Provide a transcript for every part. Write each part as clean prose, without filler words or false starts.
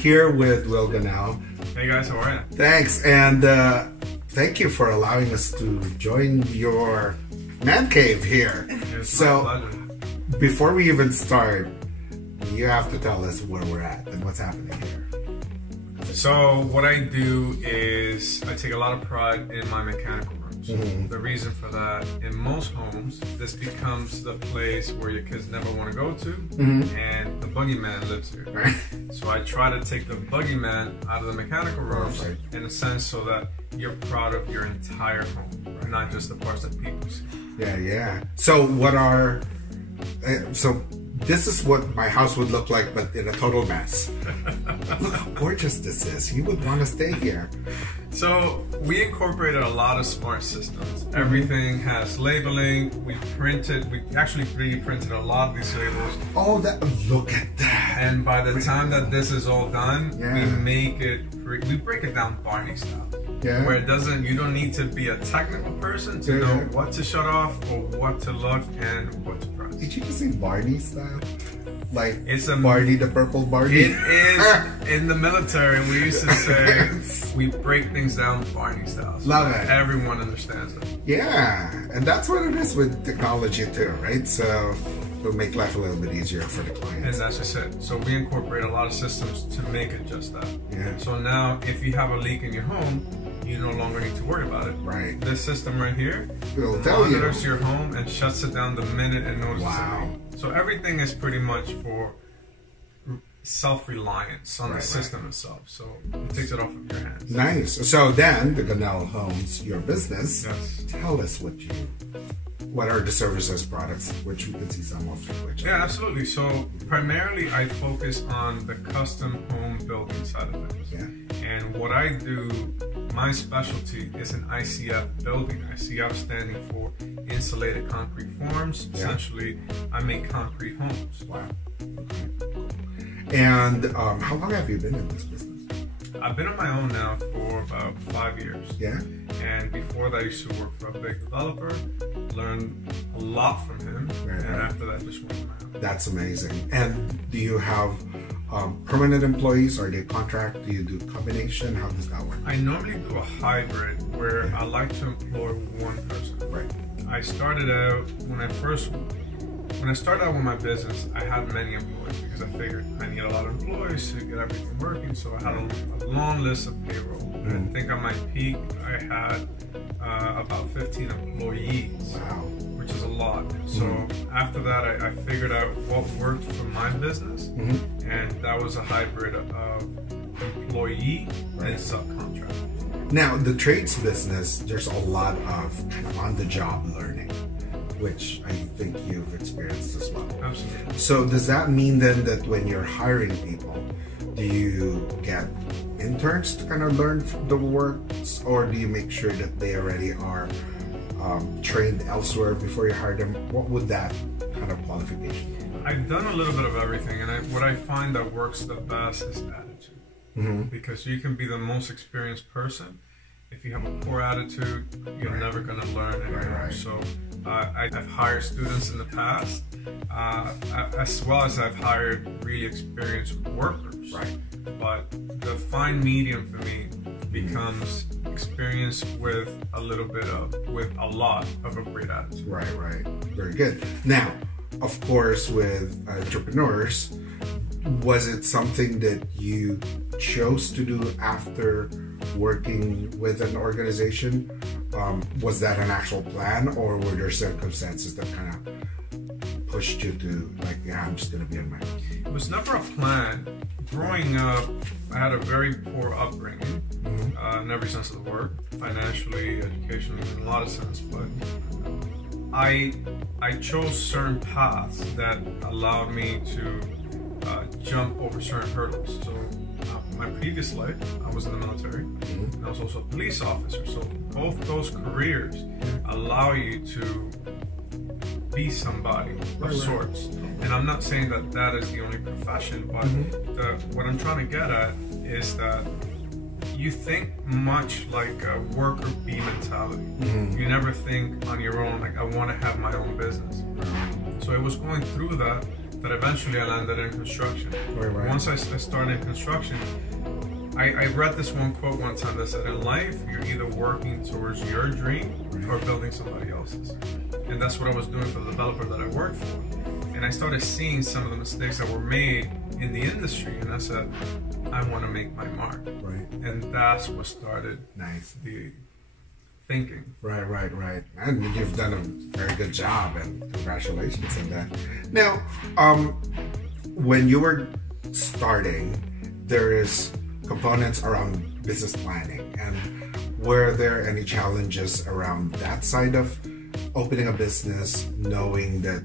here with Will Gonell. Hey guys, how are you? Thanks, and thank you for allowing us to join your man cave here. It's so, my pleasure. Before we even start, you have to tell us where we're at and what's happening here. So what I do is I take a lot of pride in my mechanical rooms. The reason for that, in most homes, this becomes the place where your kids never want to go to, and the boogeyman lives here. Right. So I try to take the boogeyman out of the mechanical rooms, in a sense, so that you're proud of your entire home, not just the parts that people see. Yeah. So what are this is what my house would look like, but in a total mess. Look how gorgeous this is. You would want to stay here. So we incorporated a lot of smart systems. Everything has labeling. We actually 3D printed a lot of these labels. Oh, look at that. And by the time that this is all done, we break it down Barney style. Yeah. Where you don't need to be a technical person to know what to shut off or what to look and what to press. Did you just say Barney style? Like it's a Barney, the purple Barney? It is. In the military, we used to say we break things down Barney style. So Love it. Everyone understands it. Yeah, and that's what it is with technology too, right? So it'll make life a little bit easier for the clients. And that's just it. So we incorporate a lot of systems to make it just that. Yeah. So now if you have a leak in your home, you no longer need to worry about it. Right. This system right here monitors your home and shuts it down the minute it notices a leak. So everything is pretty much for self-reliance on the system itself. So it takes it off of your hands. Nice. So then, the Gonell Homes, your business, tell us what are the services, products, which we can see some of. Yeah, absolutely. So primarily I focus on the custom home building side of things. Yeah. And what I do, my specialty is an ICF building. ICF standing for insulated concrete forms. Yeah. Essentially, I make concrete homes. Wow. And how long have you been in this business? I've been on my own now for about 5 years. Yeah. And before that, I used to work for a big developer, learned a lot from him, and after that, just went on my own. That's amazing. And do you have permanent employees, or do you contract? Do you do combination? How does that work? I normally do a hybrid where I like to employ one person. Right. I started out when I started out with my business, I had many employees because I figured I need a lot of employees to get everything working. So I had a long list of payroll. I think on my peak, I had about 15 employees, which is a lot. So after that, I figured out what worked for my business, and that was a hybrid of employee and subcontract. Now, the trades business, there's a lot of kind of on-the-job learning, which I think you've experienced as well. Absolutely. So does that mean then that when you're hiring people, do you get interns to kind of learn the works, or do you make sure that they already are trained elsewhere before you hire them? What would that kind of qualification be? I've done a little bit of everything, and what I find that works the best is attitude. Because you can be the most experienced person. If you have a poor attitude, you're never going to learn anymore. So I've hired students in the past, as well as I've hired really experienced workers. But the fine medium for me becomes experience with a lot of a great attitude. Right. Very good. Now, of course, with entrepreneurs, was it something that you chose to do after working with an organization? Was that an actual plan, or were there circumstances that kind of pushed you to, like, yeah, I'm just going to be on my own? It was never a plan. Growing up, I had a very poor upbringing in every sense of the word, financially, educationally, in a lot of sense, but I chose certain paths that allowed me to jump over certain hurdles. So my previous life, I was in the military, and I was also a police officer. So both those careers allow you to be somebody of sorts. And I'm not saying that that is the only profession, but what I'm trying to get at is that you think much like a worker bee mentality. You never think on your own, like, I want to have my own business. So it was going through that that eventually I landed in construction. Right. Once I started in construction, I read this one quote one time that said, in life, you're either working towards your dream or building somebody else's. And that's what I was doing for the developer that I worked for. And I started seeing some of the mistakes that were made in the industry, and I said, I want to make my mark. Right. And that's what started the thinking. Right. And you've done a very good job, and congratulations on that. Now, when you were starting, there is components around business planning, and were there any challenges around that side of opening a business, knowing that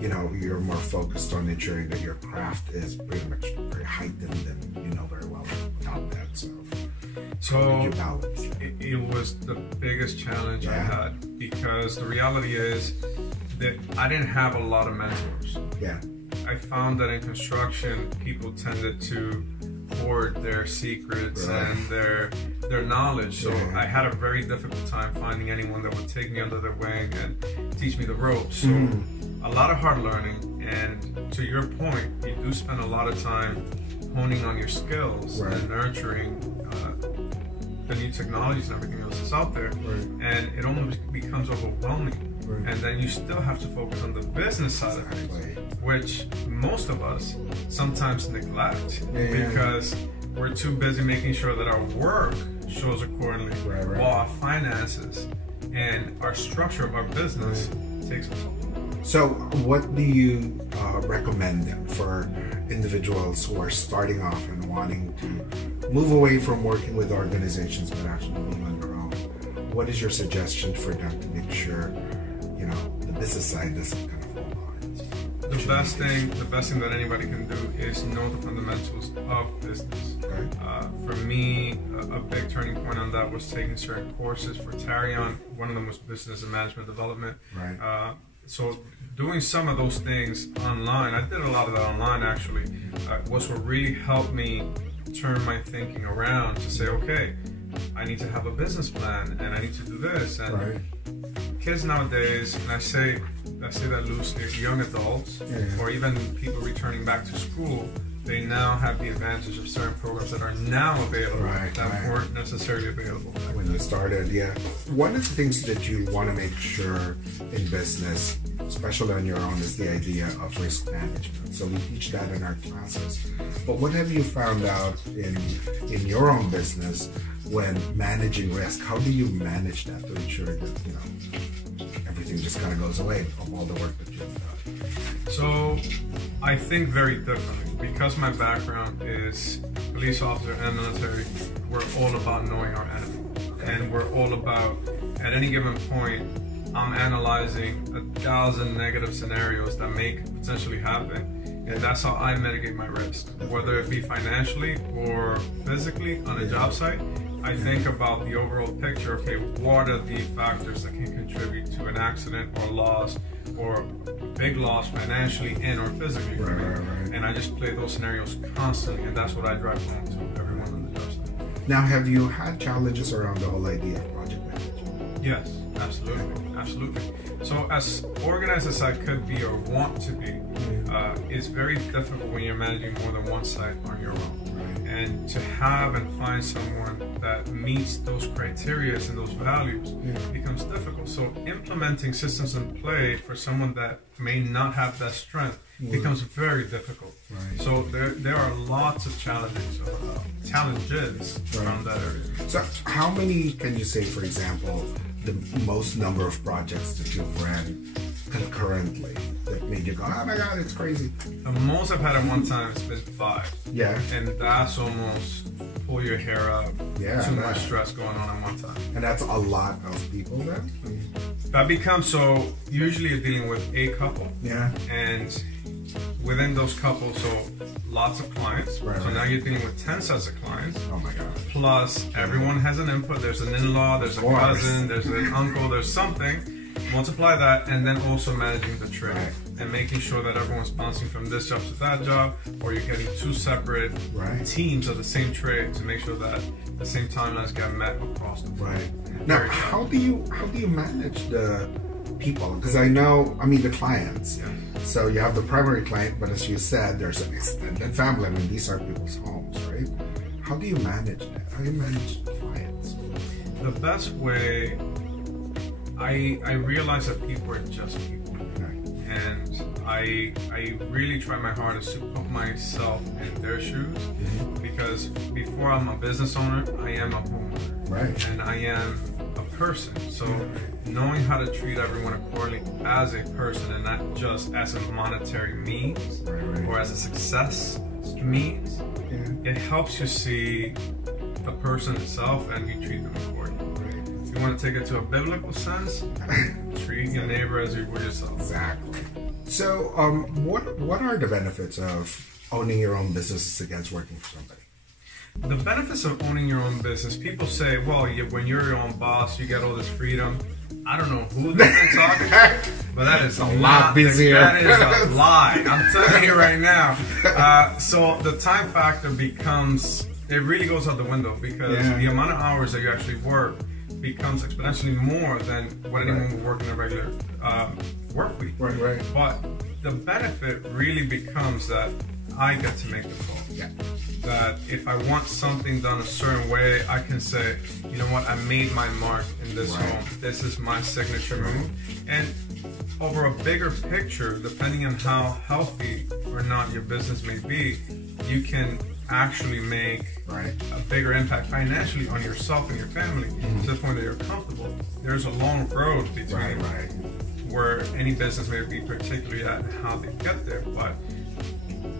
you're more focused on ensuring that your craft is pretty much very heightened and you know very well about that? So you balance that? It was the biggest challenge I had, because the reality is that I didn't have a lot of mentors. Yeah. I found that in construction, people tended to hoard their secrets and their knowledge. So I had a very difficult time finding anyone that would take me under their wing and teach me the ropes. So a lot of hard learning, and to your point, you do spend a lot of time honing on your skills and nurturing the new technologies and everything else that's out there. And it almost becomes overwhelming. And then you still have to focus on the business side of things, which most of us sometimes neglect because we're too busy making sure that our work shows accordingly, while our finances and our structure of our business takes us. So what do you recommend then for individuals who are starting off and wanting to move away from working with organizations but actually being on their own? What is your suggestion for them to make sure the business side doesn't kind of fall behind? The best thing that anybody can do is know the fundamentals of business. For me, a big turning point on that was taking certain courses for Tarion. One of them was business and management development. So doing some of those things online, I did a lot of that online actually, was what really helped me turn my thinking around to say, okay, I need to have a business plan and I need to do this. And kids nowadays, and I say that loosely, young adults or even people returning back to school, they now have the advantage of certain programs that are now available that weren't necessarily available when you started. One of the things that you want to make sure in business, especially on your own, is the idea of risk management. So we teach that in our classes. But what have you found out in your own business when managing risk? How do you manage that to ensure that everything just kind of goes away of all the work that you've done? So I think very differently. Because my background is police officer and military, we're all about knowing our enemy. And we're all about, at any given point, I'm analyzing 1,000 negative scenarios that may potentially happen. And that's how I mitigate my risk. Whether it be financially or physically on a job site, I think about the overall picture. Okay, what are the factors that can contribute to an accident or loss or big loss financially and or physically? And I just play those scenarios constantly, and that's what I drive home to everyone on the job site. Now, have you had challenges around the whole idea of project management? Yes, absolutely. So as organized as I could be or want to be, it's very difficult when you're managing more than one site on your own. And to have and find someone that meets those criteria and those values becomes difficult. So implementing systems in play for someone that may not have that strength becomes very difficult. So there are lots of challenges around that area. So how many can you say, for example, the most number of projects that you've ran concurrently that made you go, oh my God, it's crazy? The most I've had at one time has been 5. And that's almost pull your hair up. Too much stress going on at one time. And that's a lot of people then? That becomes, so usually you're dealing with a couple. And within those couples, so lots of clients. So now you're dealing with 10 sets of clients. Oh my God. Plus everyone has an input. There's an in-law, there's a cousin, there's an uncle, there's something. Multiply that, and then also managing the trade and making sure that everyone's bouncing from this job to that job, or you're getting 2 separate teams of the same trade to make sure that the same timelines get met across the board. Now, how do you manage the people? Because I know, I mean, the clients. Yeah. So you have the primary client, but as you said, there's an extended family. I mean, these are people's homes, right? How do you manage that? How do you manage clients? The best way, I realize that people are just people. Right. And I really try my hardest to put myself in their shoes, because before I'm a business owner, I am a homeowner. Right. And I am a person. So knowing how to treat everyone accordingly as a person and not just as a monetary means or as a success means, it helps you see the person itself and you treat them accordingly. If you want to take it to a biblical sense, treat your neighbor as you would yourself. Exactly. So, what are the benefits of owning your own business against working for somebody? The benefits of owning your own business, people say, well, when you're your own boss, you get all this freedom. I don't know who they've been talking to, but that is a lot busier. That is a lie. I'm telling you right now. So the time factor becomes, it really goes out the window, because the amount of hours that you actually work becomes exponentially more than what anyone would work in a regular work week. Right. But the benefit really becomes that I get to make the call. Yeah. That if I want something done a certain way, I can say, you know what, I made my mark in this home. This is my signature move. And over a bigger picture, depending on how healthy or not your business may be, you can actually make a bigger impact financially on yourself and your family to the point that you're comfortable. There's a long road between where any business may be particularly at and how they get there. But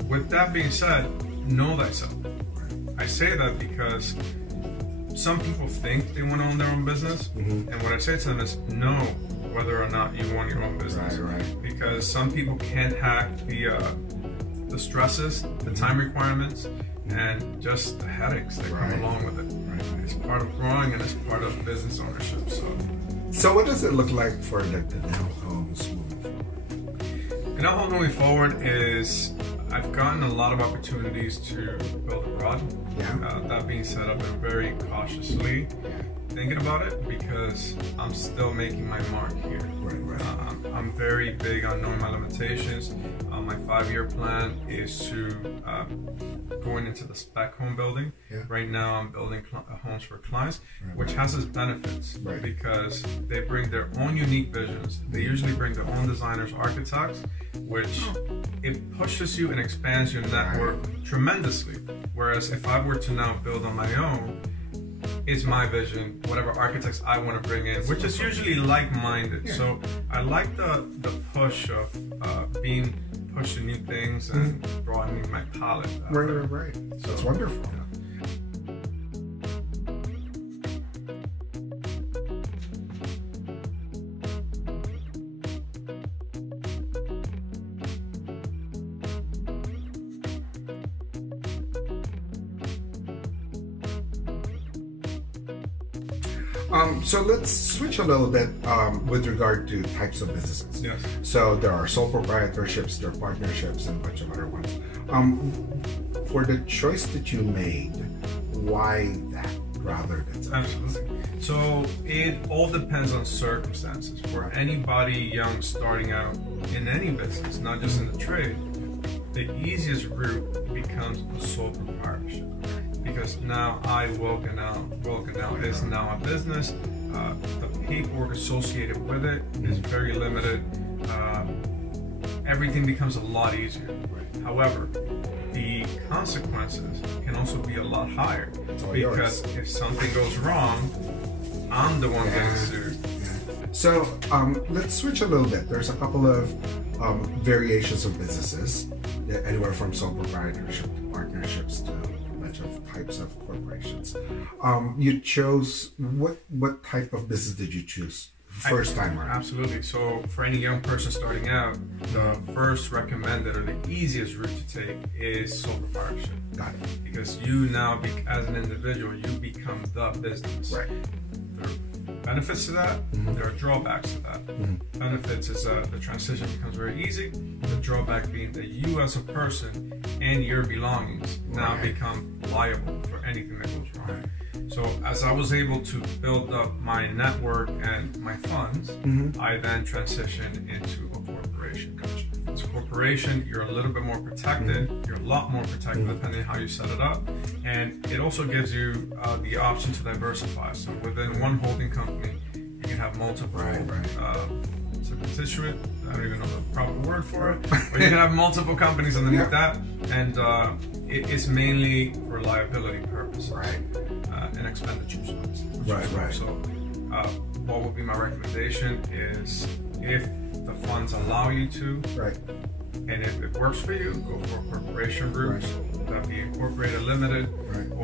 with that being said, know thyself. I say that because some people think they want to own their own business, and what I say to them is know whether or not you want your own business. Because some people can't hack the stresses, the time requirements, and just the headaches that come along with it. It's part of growing and it's part of business ownership. So what does it look like for the Gonell Homes moving forward? Gonell Homes moving forward is, I've gotten a lot of opportunities to build abroad. That being said, I've been very cautiously thinking about it because I'm still making my mark here. I'm very big on knowing my limitations. My 5-year plan is to going into the spec home building. Right now I'm building homes for clients, which has its benefits because they bring their own unique visions. They usually bring their own designers, architects, which it pushes you and expands your network tremendously. Whereas if I were to now build on my own, it's my vision, whatever architects I want to bring in, which is usually like-minded. So I like the push of being pushed to new things and broadening my palette. Right. So it's wonderful. So let's switch a little bit with regard to types of businesses. So there are sole proprietorships, there are partnerships, and a bunch of other ones. For the choice that you made, why that rather than something? Absolutely. So it all depends on circumstances. For anybody young starting out in any business, not just in the trade, the easiest route becomes a sole proprietorship. Because now Gonell is now a business. The paperwork associated with it is very limited. Everything becomes a lot easier. However, the consequences can also be a lot higher because if something goes wrong, I'm the one getting sued. So let's switch a little bit. There's a couple of variations of businesses, anywhere from sole proprietorship to partnerships to of types of corporations. You chose, what type of business did you choose first time around? Absolutely. So for any young person starting out, the first recommended or the easiest route to take is sole proprietorship. Got it. Because you now, as an individual, you become the business. Right. There are benefits to that, there are drawbacks to that. Benefits is the transition becomes very easy. The drawback being that you as a person and your belongings now become liable for anything that goes wrong. So as I was able to build up my network and my funds, I then transitioned into a corporation. So corporation, you're a little bit more protected. You're a lot more protected depending on how you set it up. And it also gives you the option to diversify. So within one holding company, you can have multiple constituent, I don't even know the proper word for it, but you can have multiple companies underneath that, and it's mainly for liability purposes and expenditures. So what would be my recommendation is, if the funds allow you to, and if it works for you, go for a corporation route, that be incorporated, limited,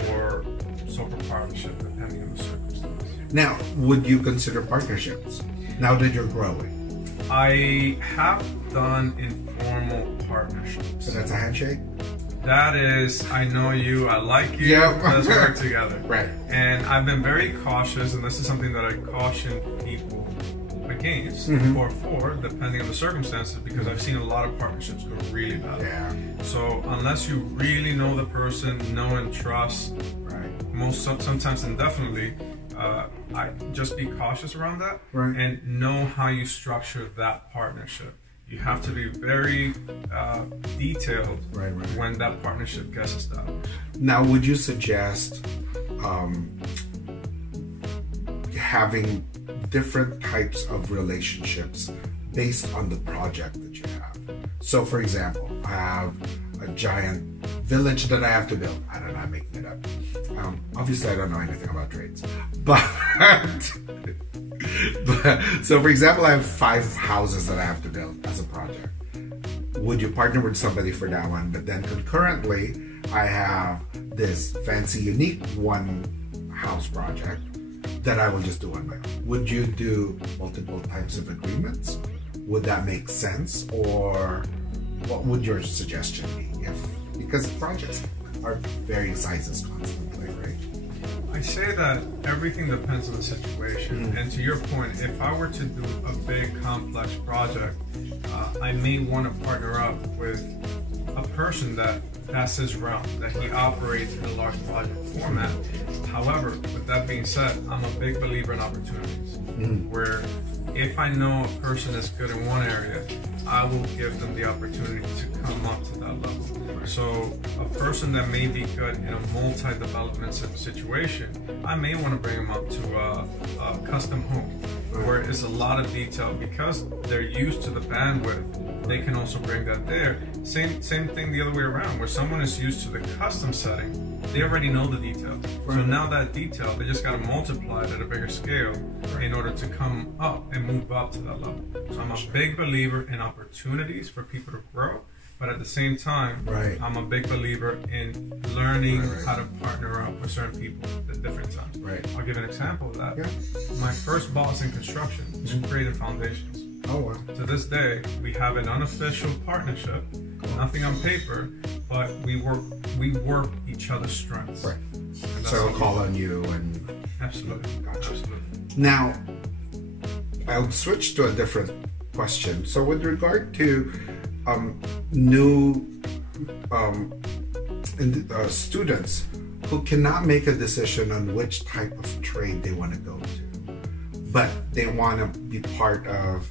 or sole proprietorship, depending on the circumstances. Now, would you consider partnerships now that you're growing? I have done informal partnerships. So that's a handshake? That is, I know you, I like you, let's work together. And I've been very cautious, and this is something that I caution people against or for, depending on the circumstances, because I've seen a lot of partnerships go really bad. So unless you really know the person, know and trust, sometimes indefinitely, I just be cautious around that and know how you structure that partnership. You have to be very detailed when that partnership gets established. Now, would you suggest having different types of relationships based on the project that you have? So, for example, I have a giant village that I have to build. I don't know, I'm making it up. Obviously, I don't know anything about trades. But so, for example, I have 5 houses that I have to build as a project. Would you partner with somebody for that one? But then concurrently, I have this fancy, unique one house project that I will just do on my own. Would you do multiple types of agreements? Would that make sense? Or what would your suggestion be? Because projects are varying sizes constantly, right? I say that everything depends on the situation. And to your point, if I were to do a big complex project, I may want to partner up with a person that's his realm, that he operates in a large project format. However, with that being said, I'm a big believer in opportunities, where if I know a person is good in one area, I will give them the opportunity to come up to that level. So a person that may be good in a multi-development situation, I may want to bring them up to a custom home, where it's a lot of detail. Because they're used to the bandwidth, they can also bring that there. Same thing the other way around, where someone is used to the custom setting, they already know the detail. So now that detail, they just got to multiply it at a bigger scale in order to come up and move up to that level. So I'm a big believer in opportunities for people to grow, but at the same time, I'm a big believer in learning how to partner up with certain people at different times. I'll give an example of that. My first boss in construction was creating foundations. Oh, wow. To this day, we have an unofficial partnership, nothing on paper, but we work each other's strengths. So I'll call on you and... Absolutely. Gotcha. Absolutely. Now, I'll switch to a different question. So with regard to new students who cannot make a decision on which type of trade they want to go to, but they want to be part of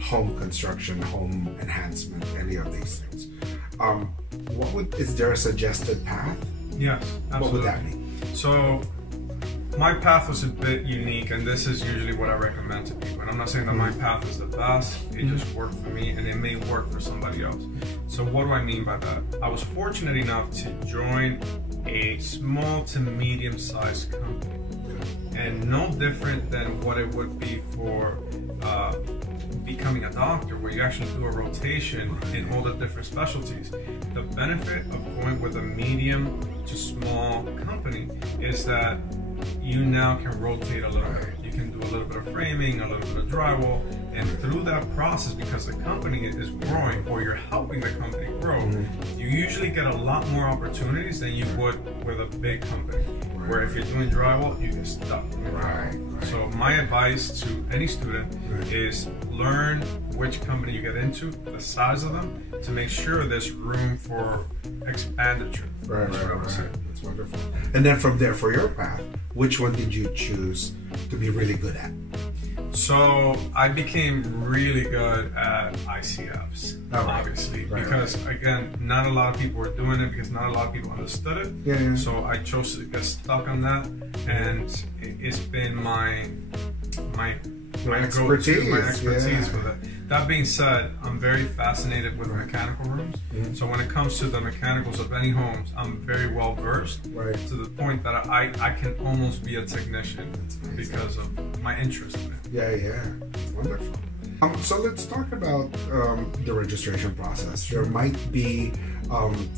home construction, home enhancement, any of these things. Is there a suggested path? Yes, absolutely. What would that mean? So my path was a bit unique, and this is usually what I recommend to people. And I'm not saying that my path is the best, it just worked for me, and it may work for somebody else. So what do I mean by that? I was fortunate enough to join a small to medium-sized company. And no different than what it would be for becoming a doctor, where you actually do a rotation in all the different specialties. The benefit of going with a medium to small company is that you now can rotate a little bit. You can do a little bit of framing, a little bit of drywall, and through that process, because the company is growing, or you're helping the company grow, you usually get a lot more opportunities than you would with a big company, where if you're doing drywall, you get stuck. So my advice to any student is learn which company you get into, the size of them, to make sure there's room for expenditure. That's That's wonderful. And then from there, for your path, which one did you choose to be really good at? So I became really good at ICFs, obviously, because again, not a lot of people were doing it because not a lot of people understood it. Yeah. So I chose to get stuck on that, and it's been my expertise with it. That being said, I'm very fascinated with mechanical rooms. So when it comes to the mechanicals of any homes, I'm very well versed to the point that I can almost be a technician because of my interest in it. Yeah, it's wonderful. So let's talk about the registration process. There might be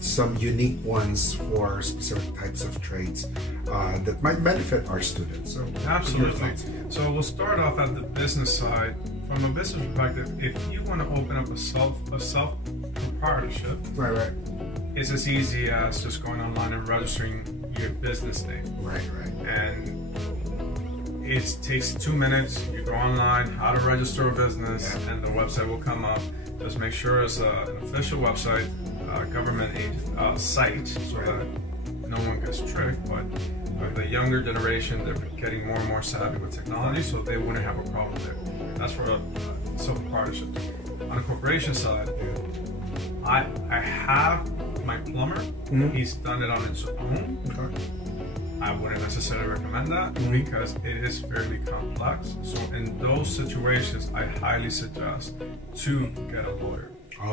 some unique ones for specific types of trades that might benefit our students. So absolutely. So we'll start off at the business side. From a business perspective, if you want to open up a self proprietorship, it's as easy as just going online and registering your business name. And it takes 2 minutes. You go online, how to register a business, and the website will come up. Just make sure it's an official website, government site, so that no one gets tricked. But the younger generation, they're getting more and more savvy with technology, so they wouldn't have a problem there. That's for a self-proprietorship. On the corporation side, I have my plumber. He's done it on his own. I wouldn't necessarily recommend that because it is fairly complex. So in those situations, I highly suggest to get a lawyer.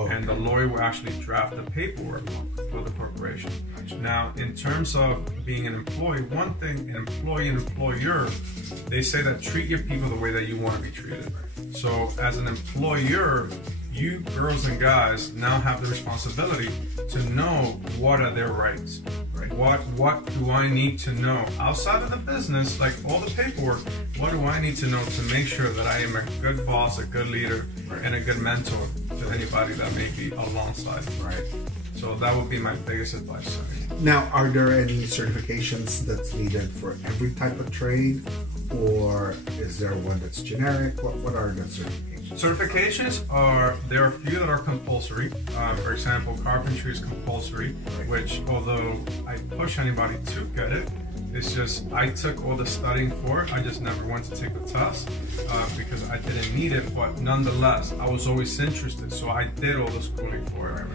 And the lawyer will actually draft the paperwork for the corporation. Now, in terms of being an employee, one thing, an employee and employer, they say that treat your people the way that you want to be treated. So as an employer, you girls and guys now have the responsibility to know what are their rights. What do I need to know outside of the business, like all the paperwork? What do I need to know to make sure that I am a good boss, a good leader, and a good mentor to anybody that may be alongside? So that would be my biggest advice. Now, are there any certifications that's needed for every type of trade, or is there one that's generic? What are the certifications? Certifications there are a few that are compulsory. For example, carpentry is compulsory, which although I push anybody to get it, it's just I took all the studying for it. I just never went to take the test because I didn't need it. But nonetheless, I was always interested, so I did all the schooling for it.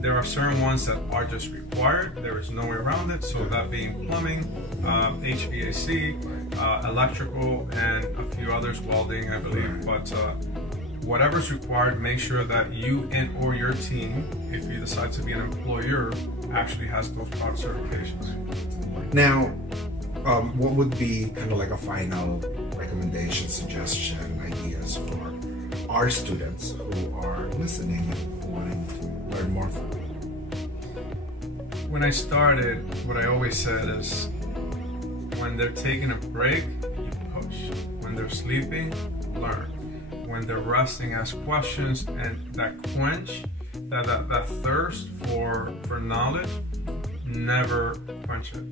There are certain ones that are just required. There is no way around it. So that being plumbing, HVAC, electrical, and a few others, welding, I believe. But whatever's required, make sure that you and or your team, if you decide to be an employer, actually has those proper certifications. Now, what would be kind of like a final recommendation, suggestion, ideas for our students who are listening and wanting to learn more from you? When I started, what I always said is, when they're taking a break, you push. When they're sleeping, learn. When they're resting, ask questions, and that quench, that thirst for knowledge, never quench it.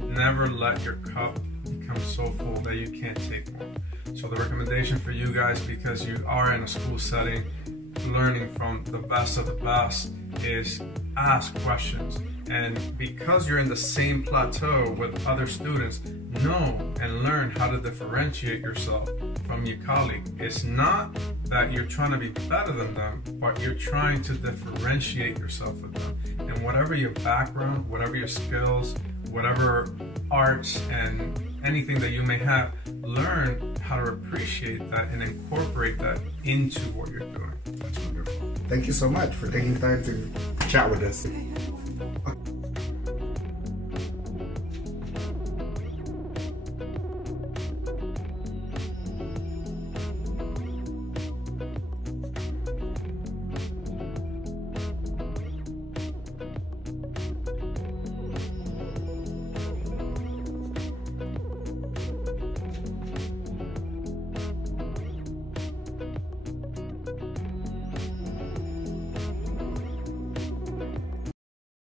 Never let your cup become so full that you can't take more. So the recommendation for you guys, because you are in a school setting, learning from the best of the best, is ask questions. And because you're in the same plateau with other students, know and learn how to differentiate yourself from your colleague. It's not that you're trying to be better than them, but you're trying to differentiate yourself with them. And whatever your background, whatever your skills, whatever arts and anything that you may have, learn how to appreciate that and incorporate that into what you're doing. That's wonderful. Thank you so much for taking time to chat with us.